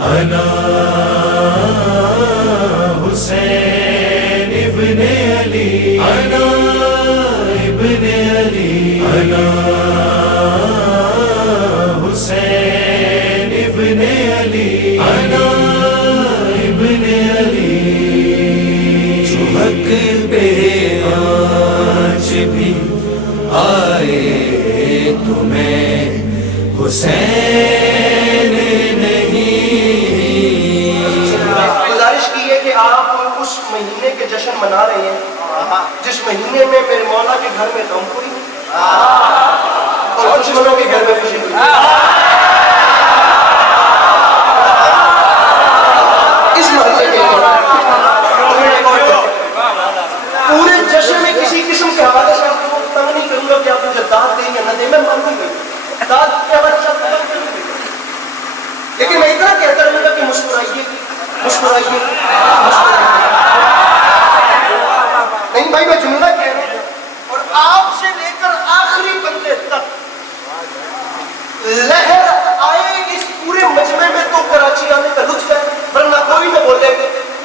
انا حسین ابن علی، انا ابن علی، انا حسین ابن علی، انا ابن علی، جو حق پہ آج بھی آئے تمہیں حسین گزارش کی ہے کہ آپ اس مہینے کے جشن منا رہے ہیں جس مہینے میں میرے مولا کے گھر میں غم ہوئی اور دشمنوں کے گھر میں خوشی ہوئی. اس مہینے کے پورے جشن میں کسی قسم کے حوالے سے آپ کو تنگ نہیں کروں گا کہ آپ مجھے داد دیں یا نہ دیں، میں مانوں گا داد کے حوالے سے آپ کو تنگ کروں گا، لیکن میں اتنا کہتا رہوں گا کہ مسکرائیے مسکرائیے نہیں بھائی، میں جملہ کہہ رہا ہوں اور آپ سے لے کر آخری بندے تک لہر آئے اس پورے مجمع میں تو کراچی آنے کا لطف ہے، ورنہ کوئی نہ بولے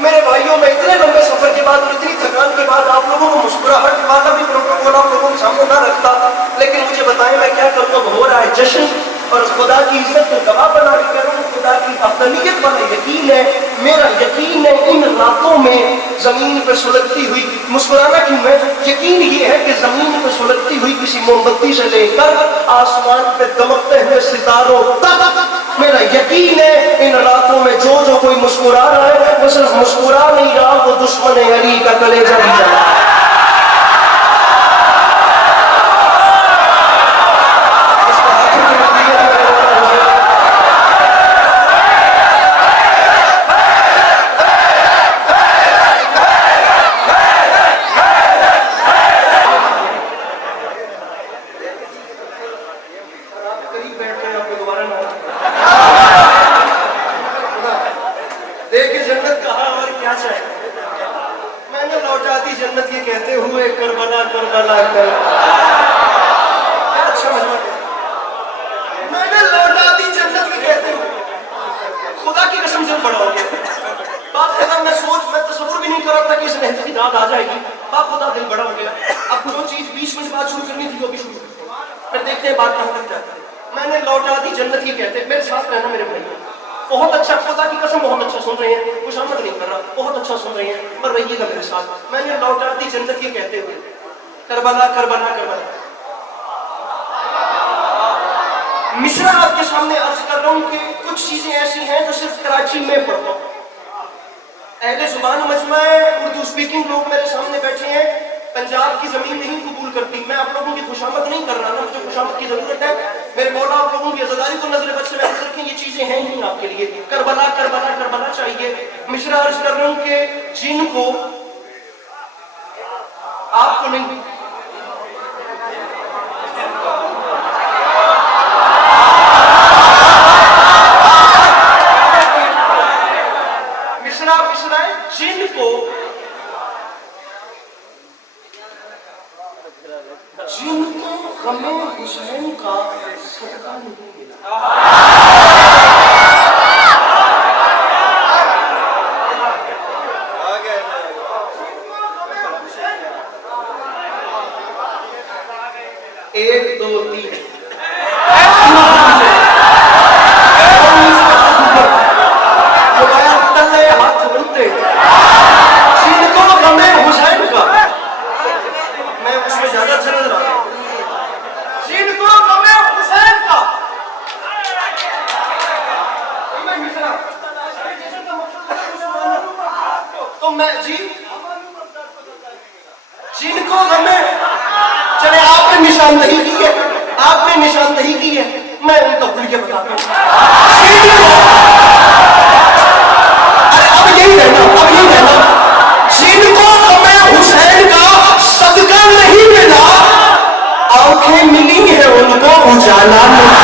میرے بھائیوں میں اتنے لمبے سفر کے بعد اور اتنی تھکان کے بعد آپ لوگوں کو مسکراہٹ والا بھی پروٹوکول آپ لوگوں کے سامنے نہ رکھتا، لیکن مجھے بتائیں میں کیا کروں. اب ہو رہا ہے جشن اور خدا کی عزت کو گواہ بنا کے کہہ رہا ہوں، خدا کی افضلیت والا یقین ہے، میرا یقین ہے ان راتوں میں زمین پہ سلگتی ہوئی مسکرانا کیوں ہے، یقین یہ ہے کہ زمین پہ سلگتی ہوئی کسی موم بتی سے لے کر آسمان پہ دمکتے ہوئے ستاروں تک میرا یقین ہے ان راتوں میں جو جو کوئی مسکرا رہا ہے وہ صرف مسکرا نہیں رہا، وہ دشمن علی کا کلیجہ بھی جلا. دیکھیں جنت کہا اور کیا چاہے، میں نے لوٹا دی جنت یہ کہتے ہوئے کربلا کربلا کر اچھا میں نے لوٹا دی جنت یہ کہتے ہوئے خدا کی قسم سے بڑا ہو گیا. باپ خدا میں تصور بھی نہیں کر رہا تھا کہ اس لہجے کی رات آ جائے گی. باپ خدا دل بڑا ہو گیا. اب جو چیز 20 منٹ بعد شروع کرنی تھی وہ بھی شروع کر، پھر دیکھتے ہیں بات کہاں تک جاتی ہے. میں نے لوٹا دی جنت یہ کہتے، میرے ساتھ رہنا میرے بھائی، بہت اچھا خدا کی قسم بہت اچھا سن رہے ہیں، کچھ آمد نہیں کر رہا، بہت اچھا سن رہے ہیں پر رہیے گا میرے ساتھ. میں نے لوٹا دی جنت یہ کہتے ہوئے کربلا کربلا کربلا. مصرع آپ کے سامنے عرض کر رہا ہوں کہ کچھ چیزیں ایسی ہیں جو صرف کراچی میں پڑھتا ہوں. اہل زبان مجمع اردو اسپیکنگ لوگ میرے سامنے بیٹھے ہیں، پنجاب کی زمین نہیں قبول کرتی. میں آپ لوگوں کی خوشامد نہیں کر رہا نا، مجھے خوشامد کی ضرورت ہے. میرے مولا آپ لوگوں کی عزاداری کو نظر بد سے محفوظ رکھیں، یہ چیزیں ہیں ہی آپ کے لیے. کربلا کربلا کربلا چاہیے. مصرع عرض کر رہا ہوں کہ جن کو آپ کو نہیں مصرع جن کو غم حسین کا صدقہ نہیں ملا. ایک دو تین ہاتھ بنتے جن کو غم حسین کا، میں اس میں زیادہ اچھا نظر آتا ہوں، جن کو غم حسین کا. تو میں جی جن کو غم، چلے آپ نے نشاندہی کی ہے، آپ نے نشاندہی کی ہے، میں ان کا خلیہ بتاتا ہوں. اب یہی رہنا جن کو غم حسین کا صدقہ نہیں ملا، آنکھیں ملی ہیں ان کو اجالا نہیں.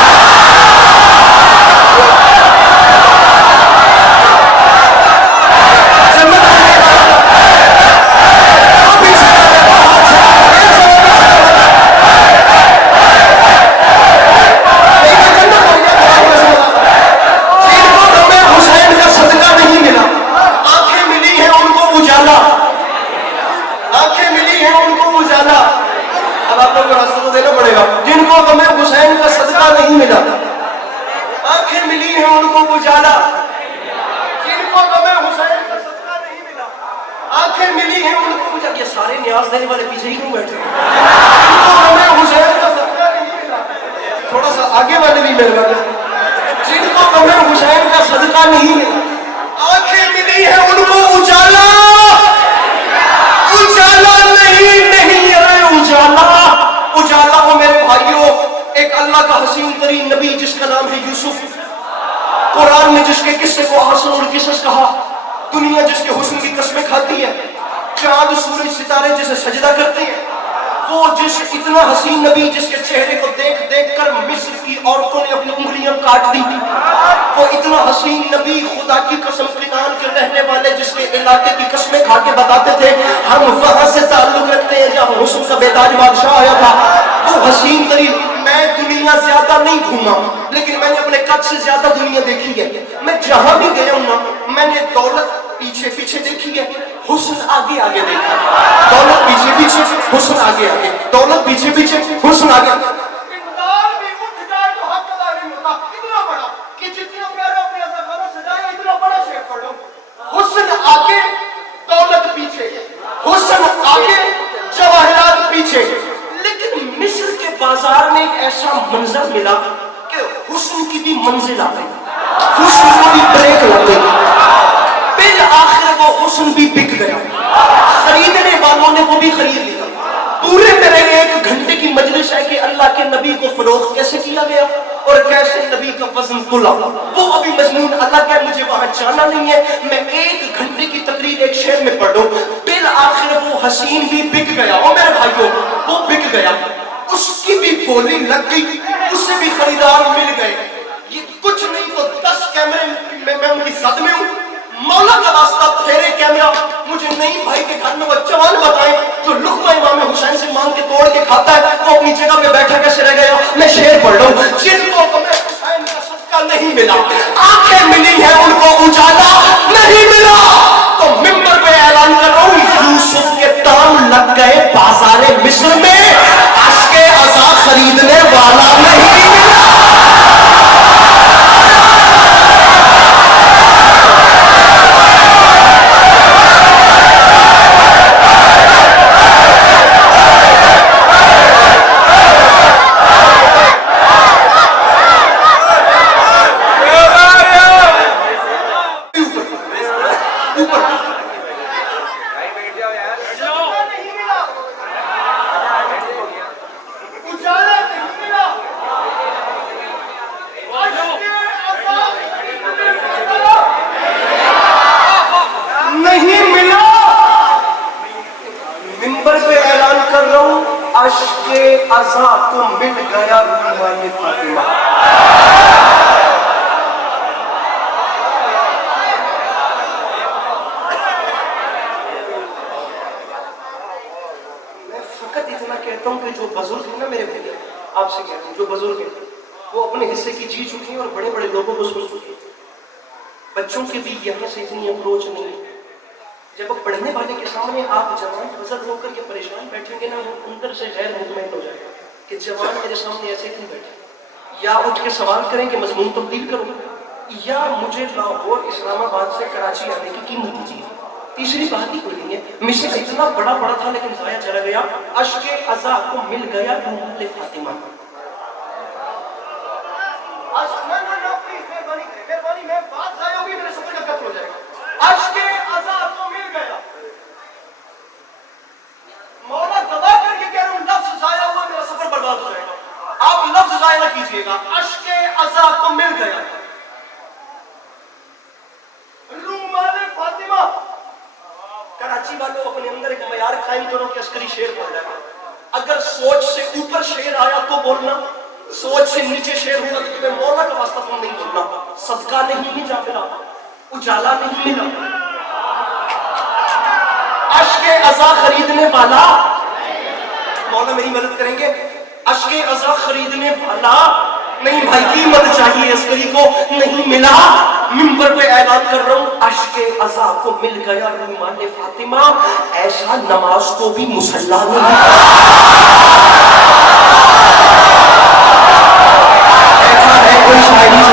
سارے نیاز دینے والے پیچھے ہی کیوں بیٹھے ہمیں حسین کا صدقہ نہیں ملا. تھوڑا سا آگے والے بھی میرے والے جن کو ہمیں حسین کا صدقہ نہیں ملا, آنکھیں ملی ہے ان کو اجالا, اجالا نہیں ارے اجالا, اجالا ہو میرے بھائیوں. ایک اللہ کا حسین ترین نبی جس کا نام ہے یوسف, قرآن میں جس کے قصے کو حسن اور قصص کہا, دنیا جس کے حسن کی قسمیں کھاتی ہے, چاند سورج ستارے جسے سجدہ کرتے ہیں, وہ جس اتنا حسین نبی جس کے چہرے کو دیکھ دیکھ کر مصر کی عورتوں نے اپنی انگلیاں کاٹ دی, وہ اتنا حسین نبی خدا کی قسم قنان کے رہنے والے جس کے علاقے کی قسمیں کھا کے بتاتے تھے ہم وہاں سے تعلق رکھتے ہیں جہاں حسن کا بیتاج بادشاہ آیا تھا. وہ حسین ترین. میں دنیا زیادہ نہیں گھوما لیکن میں نے اپنے قد سے زیادہ دنیا دیکھی ہے. میں جہاں بھی گیا ہوں نا میں نے دولت پیچھے پیچھے دیکھی ہے, حسن آگے آگے دیکھا. دولت پیچھے پیچھے, حسن آگے آگے, دولت پیچھے پیچھے, حسن آگے. اقتدار بھی اٹھ جائے تو حق ادا نہیں ہوتا. اتنا بڑا کہ جتنا پیارا اپنے ازخانہ سجایا اتنا بڑا شعر پڑھ لو. حسن آگے, دولت پیچھے, حسن آگے, جواہرات پیچھے. لیکن مصر کے بازار میں ایک ایسا منظر ملا کہ حسن کی بھی منزل آ گئی, حسن کو بھی بریک لگ گئی. بالآخر وہ حسن بھی بک گیا, خریدنے والوں نے وہ بھی خرید لیا. پورے میرے 1 گھنٹے کی مجلس ہے کہ اللہ کے نبی کو فروخت کیسے کیا گیا اور کیسے نبی کا وزن تلا. وہ ابھی مجنون اللہ کہ مجھے وہاں جانا نہیں ہے, میں 1 گھنٹے کی تقریر ایک شعر میں پڑھ دوں. بالآخر وہ حسین بھی بک گیا. اور میرے بھائیوں وہ بک گیا, اس کی بھی بولی لگ گئی, اسے بھی خریدار مل گئے. یہ کچھ نہیں تو 10 کیمرے میں ان کی صد میں ہوں. مولا کا واسطہ پھیرے کیمرہ مجھے نہیں بھائی کے گھر میں وہ جوان بتائیں جو لقمہ امام حسین سے مانگ کے توڑ کے کھاتا ہے وہ اپنی جگہ پہ بیٹھا کیسے رہ گیا. میں شعر پڑھ رہا ہوں. جن کو ہمیں حسین کا صدقہ نہیں ملا, آنکھیں ملی ہے ان کو اجالا نہیں ملا, تو ممبر پہ اعلان کر رہا ہوں یوسف کے دام لگ گئے بازار مصر میں, عشق عزا خریدنے والا نہیں ملا. عزا کو مل گیا رومان فاطمہ. میں فقط اتنا کہتا ہوں کہ جو بزرگ ہیں نا میرے بھائی, آپ سے کہتا ہوں جو بزرگ ہیں وہ اپنے حصے کی جی چکے ہیں اور بڑے بڑے لوگوں کو سن چکے ہیں. بچوں کے بھی یہاں سے اتنی اپروچ نہیں ہے. جب وہ پڑھنے والے کے سامنے آپ جوان بزرگ ہو کر کے پریشان بیٹھیں گے نا وہ اندر سے غیر مطمئن ہو جائے گا کہ جوان میرے سامنے ایسے کیوں بیٹھے. یا اٹھ کے سوال کریں کہ مضمون تبدیل کروں, یا مجھے لاہور اسلام آباد سے کراچی آنے کی قیمت دیجیے. تیسری بات ہی کوئی نہیں ہے. مصر اتنا بڑا پڑا تھا لیکن ضائع چلا گیا. عشق عزا کو مل گیا رومان فاطمہ. میں بات ضائع ہوگی, میرے سفر کا قتل ہو جائے گا. عشق عزا کو مل گیا. مولا گواہ کر کے کہہ رہا ہوں لفظ ضائع ہوا میرا سفر برباد ہو جائے گا. آپ لفظ ضائع نہ کیجیے گا. عشق عزا کو مل گیا رومان فاطمہ. کراچی والوں اپنے اندر ایک معیار قائم کرو کہ عسکری شعر پڑھ رہا ہے. اگر سوچ سے اوپر شعر آیا تو بولنا, سوچ سے نیچے شعر ہوگا تو تمہیں مولا کا واسطہ تم نہیں بولنا. صدقہ نہیں ملا, اجالا نہیں ملا, عشق عزا خریدنے والا. مولا میری مدد کریں گے. عشق عزا خریدنے والا نہیں بھائی, قیمت چاہیے عسکری کو, نہیں ملا. منبر پہ اعلان کر رہا ہوں عشق عزا کو مل گیا رومان فاطمہ. ایسا نماز کو بھی مصلی نہیں. ایسا ہے کوئی شاعری سے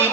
3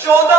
14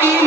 3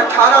18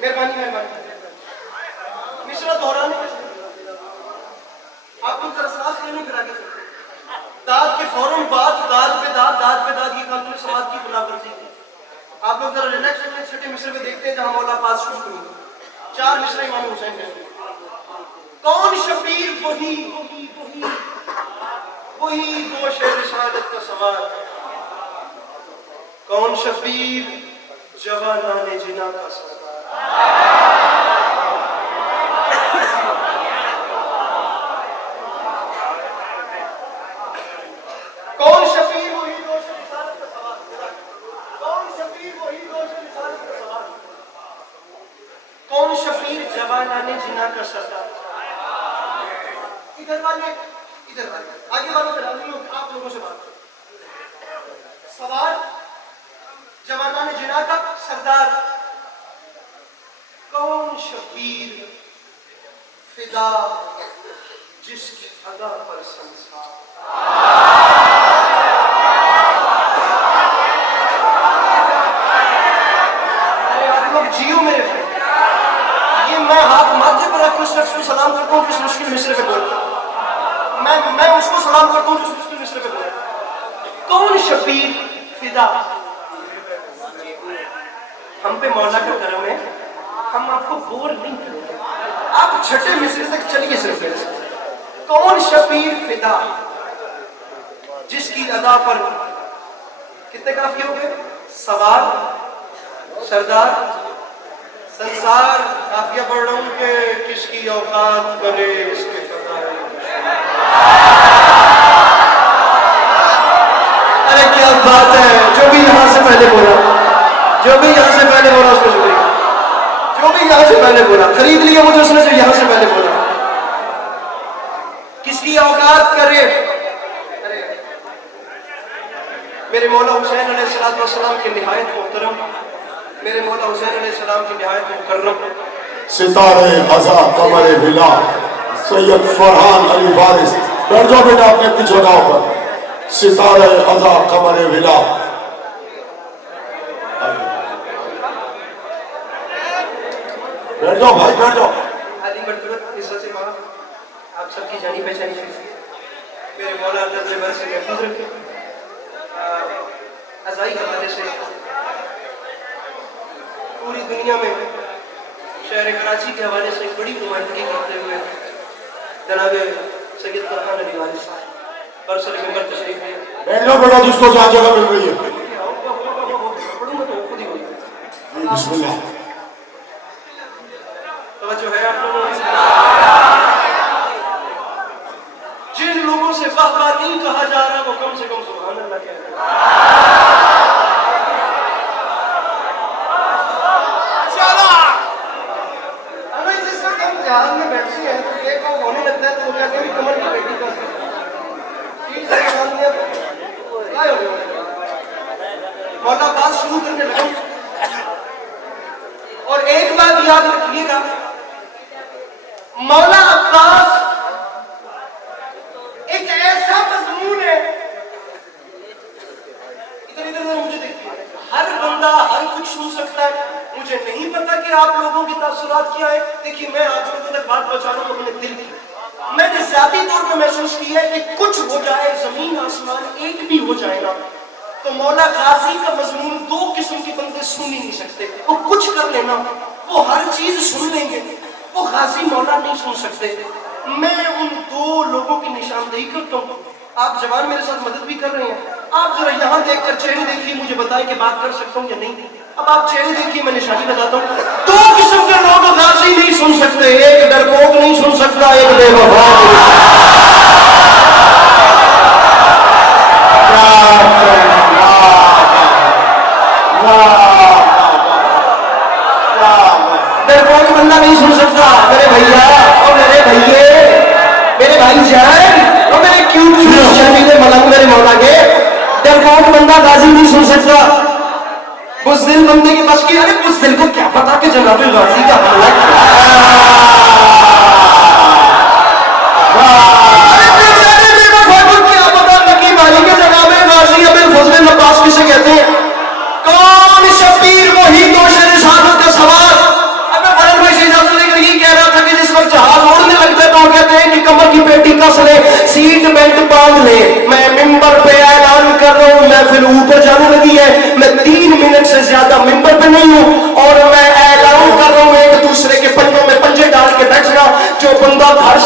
مہربانی مشرا دہرانے آپ کو ذرا سانس لینے پر آگے چلتے داد کے فوراً بعد داد پہ داد یہ قانون سماج کی خلاف ورزی تھی. آپ لوگ ذرا ریلیکس ہونے چھٹے مصرے میں دیکھتے ہیں جہاں مولا پاس شروع کروں گا. 4 مصرے امام حسین کے. کون شبیر وہی گوش رسالت کا سوال. کون شبیر جوانان جنا کا سردار. کون شبیر وہی گوش رسالت کا سوال. کون شبیر وہی گوش رسالت کا سوال. کون شبیر جوانان جنا کا سردار. ادھر والے آگے والوں پہ آپ لوگوں سے بات کریں. سوال جوانان جنا کا سردار. کون شبیر فدا جس کی ادا پر سنسار. ارے آپ لوگ جیو میرے فرینڈ. یہ میں ہاتھ ماتھے پر رکھ کے اس شخص کو سلام کرتا ہوں جس مشکل مصرے پہ بولتا ہوں. میں اس کو سلام کرتا ہوں جو اس کے مصرے پہ بولے. کون شبیر فدا. ہم پہ مولا کا کرم ہے, ہم آپ کو بور نہیں کریں گے. آپ چھٹے مصرے تک چلیے صرف. کون شبیر فدا جس کی ادا پر کتنے کافی ہو گئے. سوال سردار سنسار. کافیہ پڑھ رہا ہوں کہ کس کی اوقات کرے اس کے فضائل. ارے کیا بات ہے. جو بھی یہاں سے پہلے بولا اس کو شکریہ. جو بھی یہاں سے پہلے بولا خرید لیا مجھے اس نے جو یہاں سے پہلے بولا. کس کی اوقات کرے. میرے مولا حسین علیہ السلام کے نہایت محترم, میرے مولا حسین علیہ السلام کی نہایت مکرم ستارے ازا قمر ولا سید فرحان علی وارث. بیٹھ جاؤ بیٹا اپنے اپنی جگہوں پر. ستارے ازا قمر ولا. بیٹھ جاؤ بھائی بیٹھ جاؤ. علی مرتبت عزت سے ماں آپ سب کی جانی پہچانی شخصیت. میرے مولا درد بر سے محفوظ رکھے. ازائی حوالے سے پوری دنیا میں شہر کراچی کے حوالے سے ایک بڑی نمائندگی کرتے ہوئے جناب سید فرحان علی وارث برسر ممبر تشریف لے. بیٹھ جاؤ بیٹا جس کو جہاں جگہ مل رہی ہے. پڑھوں گا تو خود ہی ہوئی. بسم اللہ. توجہ ہے آپ لوگوں کی. جن لوگوں سے واہ واہ نہیں کہا جا رہا وہ کم سے کم سبحان اللہ کہہ رہے ہیں. جہاز میں بیٹھتی ہیں تو ایک بار ہونے لگتا ہے تو مجھے آگے بھی کمر کی بیٹھی کا مولا بات شروع کرنے لگا. اور ایک بات یاد رکھیے گا, مولا عباس ایک ایسا مضمون ہے. ادھر مجھے دیکھیے. ہر بندہ ہر کچھ سن سکتا ہے. مجھے نہیں پتا کہ آپ لوگوں کی تاثرات کیا ہے. دیکھیے میں آپ لوگوں تک بات پہنچانا ہوں اپنے دل کی. میں نے ذاتی طور پہ محسوس کیا ہے کہ کچھ ہو جائے, زمین آسمان ایک بھی ہو جائے نا, تو مولا غازی کا مضمون 2 قسم کے بندے سن ہی نہیں سکتے. وہ کچھ کر لینا, وہ ہر چیز سن لیں گے, وہ غازی مولا نہیں سن سکتے. میں ان 2 لوگوں کی نشاندہی کرتا ہوں. آپ جوان میرے ساتھ مدد بھی کر رہے ہیں. آپ ذرا یہاں دیکھ کر چہرے دیکھیے, مجھے بتائیں کہ بات کر سکتا ہوں یا نہیں. اب آپ چہرے دیکھیے, میں نشانی بتاتا ہوں. 2 قسم کے لوگ غازی نہیں سن سکتے. ایک ڈرپوک نہیں سن سکتا, ایک بے وفا. ڈرپوک بندہ نہیں سن سکتا. میرے بھیا اور میرے بھائیے, میرے بھائی جان اور میرے کیوٹ شرمیلے ملنگ میرے مولا کے, ڈرپوک بندہ غازی نہیں سن سکتا. بزدل بندے کی بس کی. ارے بزدل کو کیا پتا کہ جناب غازی کا حملہ کیا. کیا پتا نکی ماری کے جگہ میں غازی ابو الفضل عباس کسے کہتے ہیں. کون شبیر وہی گوش رسالت کا سوال.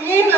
3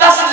10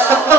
70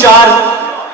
4,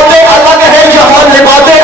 باتیں الگ ہے، یہاں نبھاتے